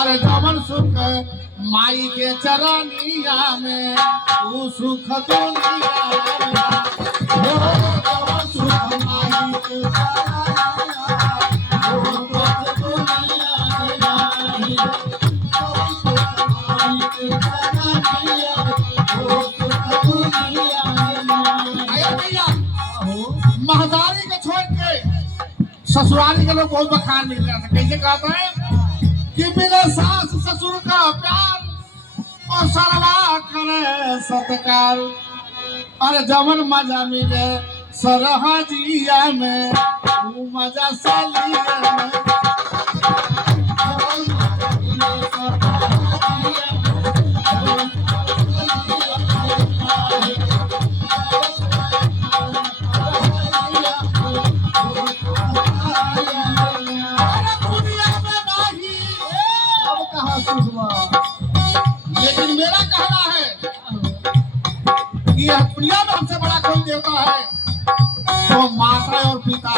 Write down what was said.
अरे जवन सुख माई के चरनिया में तू सुख दुनिया हो जवन सुख माई के महतारी को छोड़ के ससुराली के लोग बहुत बखान मिल जाता है। कैसे कहते हैं कि मिले सास ससुर का प्यार और सरवा करे सत्कार। अरे जवन मजा मिले सरहजिया में वो मजा सलिया में लेकिन मेरा कहना है कि दुनिया में हमसे बड़ा कोई देवता है तो माता और पिता।